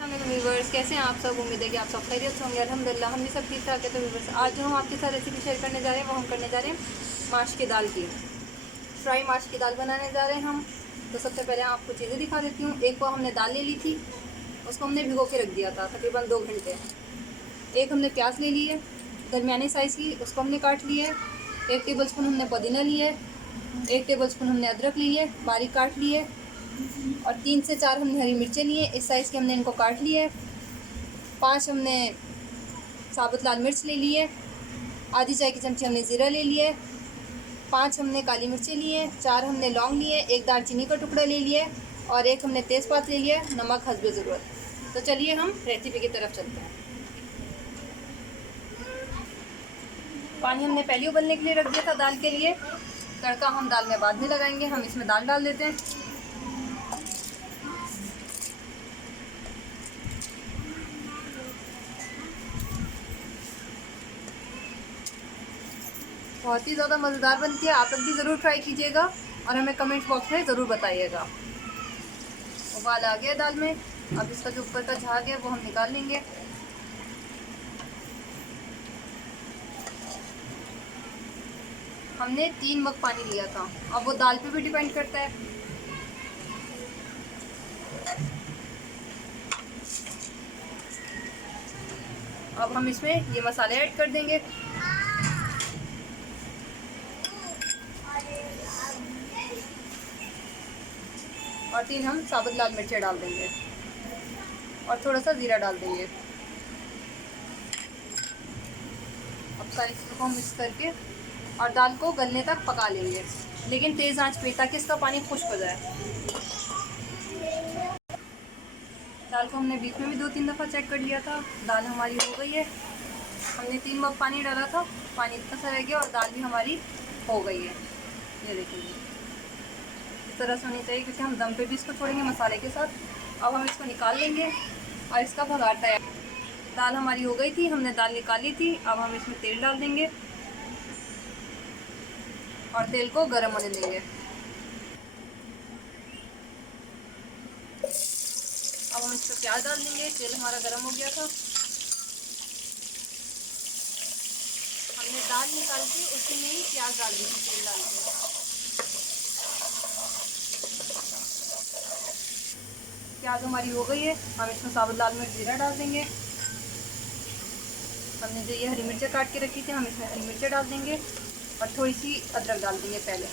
Viewers, कैसे हैं आप सब। उम्मीद है कि आप सब खैरियत से होंगे। अल्हम्दुलिल्लाह हम भी सब ठीक ठाक है। तो व्यूवर्स, आज जो हम आपके साथ रेसिपी शेयर करने जा रहे हैं वो हम करने जा रहे हैं माश की दाल की फ्राई माश की दाल बनाने जा रहे हैं हम। तो सबसे पहले आपको चीज़ें दिखा देती हूँ। एक पाव हमने दाल ले ली थी, उसको हमने भिगो के रख दिया था तकरीबन 2 घंटे। एक हमने प्याज ले ली है दरमियानी साइज़ की, उसको हमने काट लिया है। 1 टेबल स्पून हमने पुदीना लिए, 1 टेबल स्पून हमने अदरक ली है बारीक काट लिए, और 3 से 4 हमने हरी मिर्चें लिए, इस साइज़ के हमने इनको काट लिए। 5 हमने साबुत लाल मिर्च ले लिए, आधी चाय की चमची हमने ज़ीरा ले लिए, 5 हमने काली मिर्चें लिए, 4 हमने लौंग लिए, 1 दालचीनी का टुकड़ा ले लिया और 1 हमने तेज़पात ले लिया। नमक हस्बे ज़रूरत। तो चलिए हम रेसिपी की तरफ चलते हैं। पानी हमने पहले उबलने के लिए रख दिया था दाल के लिए। तड़का हम दाल में बाद में लगाएंगे। हम इसमें दाल डाल देते हैं। बहुत ही ज़्यादा मज़ेदार बनती है, आप लोग भी ज़रूर ट्राई कीजिएगा और हमें कमेंट बॉक्स में ज़रूर बताइएगा। उबाल आ गया दाल में। अब इसका जो ऊपर का झाग है वो हम निकाल लेंगे। हमने 3 मग पानी लिया था, अब वो दाल पे भी डिपेंड करता है। अब हम इसमें ये मसाले ऐड कर देंगे। और 3 हम साबुत लाल मिर्चें डाल देंगे और थोड़ा सा ज़ीरा डाल देंगे। अब सारी चीज़ों को हम मिक्स करके और दाल को गलने तक पका लेंगे, लेकिन तेज़ आंच पे, ताकि इसका पानी खुश्क हो जाए। दाल को हमने बीच में भी 2-3 दफ़ा चेक कर लिया था। दाल हमारी हो गई है। हमने 3 मग पानी डाला था, पानी इतना सा रह गया और दाल भी हमारी हो गई है। ये देखिए इस तरह से होनी चाहिए, क्योंकि हम दम पे भी इसको छोड़ेंगे मसाले के साथ। अब हम इसको निकाल लेंगे और इसका भगार तैयार। दाल हमारी हो गई थी, हमने दाल निकाली थी। अब हम इसमें तेल डाल देंगे और तेल को गर्म होने देंगे। अब हम इसमें प्याज डाल देंगे। तेल हमारा गर्म हो गया था। हमने दाल निकाल के उसी में ही प्याज डाल दी थी, तेल डाल के। प्याज हमारी हो गई है। हम इसमें साबुत लाल मिर्च ज़ीरा डाल देंगे। हमने जो ये हरी मिर्चें काट के रखी थी, हम इसमें हरी मिर्चें डाल देंगे और थोड़ी सी अदरक डाल देंगे पहले।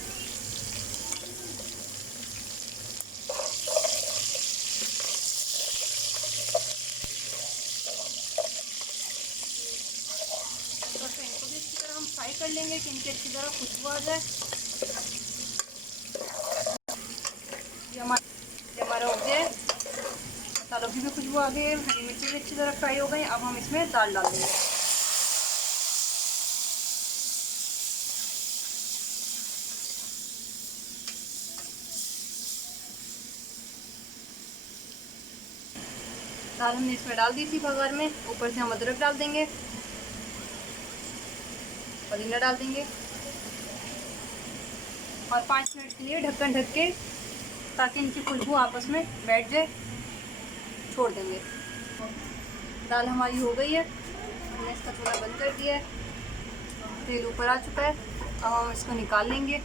बस इनको भी अच्छी तरह हम फ्राई कर लेंगे कि इनकी अच्छी तरह खुशबू आ जाए। ये हमारा हो गया है। मसालों की भी खुशबू आ गई है, हरी मिर्ची भी अच्छी तरह फ्राई हो गई। अब हम इसमें दाल डाल देंगे। दाल हमने इसमें डाल दी थी बघार में। ऊपर से हम अदरक डाल देंगे, पुदीना डाल देंगे और 5 मिनट के लिए ढक्कन ढक के, ताकि इनकी खुशबू आपस में बैठ जाए, छोड़ देंगे। दाल हमारी हो गई है। हमने इसका चूल्हा बंद कर दिया है। तेल ऊपर आ चुका है। अब हम इसको निकाल लेंगे।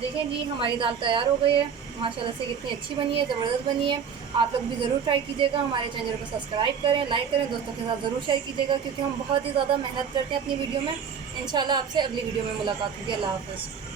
देखें जी, हमारी दाल तैयार हो गई है। माशाल्लाह से कितनी अच्छी बनी है, ज़बरदस्त बनी है। आप लोग भी ज़रूर ट्राई कीजिएगा। हमारे चैनल को सब्सक्राइब करें, लाइक करें, दोस्तों के साथ ज़रूर शेयर कीजिएगा, क्योंकि हम बहुत ही ज़्यादा मेहनत करते हैं अपनी वीडियो में। इंशाल्लाह आपसे अगली वीडियो में मुलाकात होगी। अल्लाह हाफ़िज़।